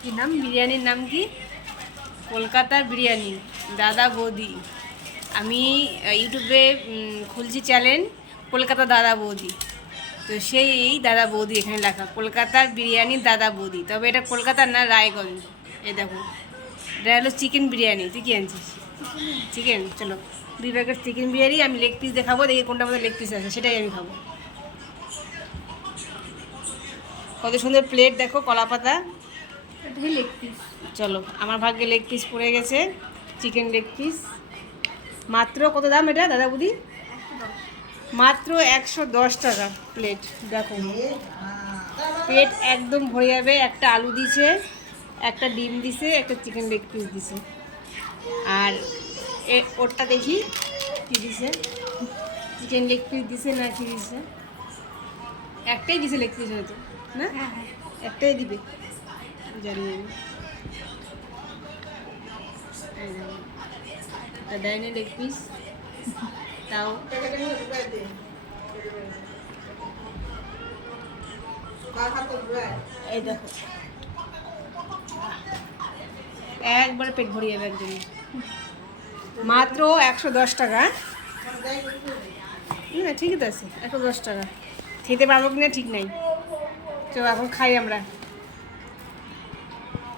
কি নাম? বিরিয়ানির নাম কি? কলকাতার বিরিয়ানি। দাদা বৌদি। আমি ইউটিউবে খুলছি চ্যানেল কলকাতা দাদা বৌদি। তো সেই দাদা বৌদি এখানে লেখা। কলকাতার বিরিয়ানি দাদা বৌদি। তবে এটা কলকাতার না রায়গঞ্জ। এ দেখো। এটা হলো চিকেন বিরিয়ানি। তুই কি আনছিস? চিকেন চলো। দুই প্যাকেট চিকেন বিরিয়ানি আমি লেগ পিস দেখাবো দেখি কোনটা মধ্যে লেগ পিস আছে। সেটাই আমি খাব। কত সুন্দর প্লেট দেখো কলা পাতা। এটাই লেগ পিস চলো আমার ভাগ্যে লেগ পিস পড়ে গেছে। চিকেন লেগ পিস মাত্র কত দাম এটা দাদা বুদি? মাত্র একশো দশ টাকা প্লেট দেখো। পেট একদম ভরে যাবে একটা আলু দিছে একটা ডিম দিছে একটা চিকেন লেগ পিস দিছে। আর ওরটা দেখি কী দিছে? চিকেন লেগ পিস দিছে না কি দিছে? একটাই দিছে লেগ পিস হয়তো। না? হ্যাঁ হ্যাঁ একটাই দিবে। জানি আমি। এটা দেয় না লেগ পিস তাও। এই দেখো। একবারে পেট ভরিয়ে যাবে একদম মাত্র একশো দশ টাকা ঠিকই তো আছে, একশো দশ টাকা। খেতে পারব কিনা ঠিক নাই। তো এখন খাই আমরা।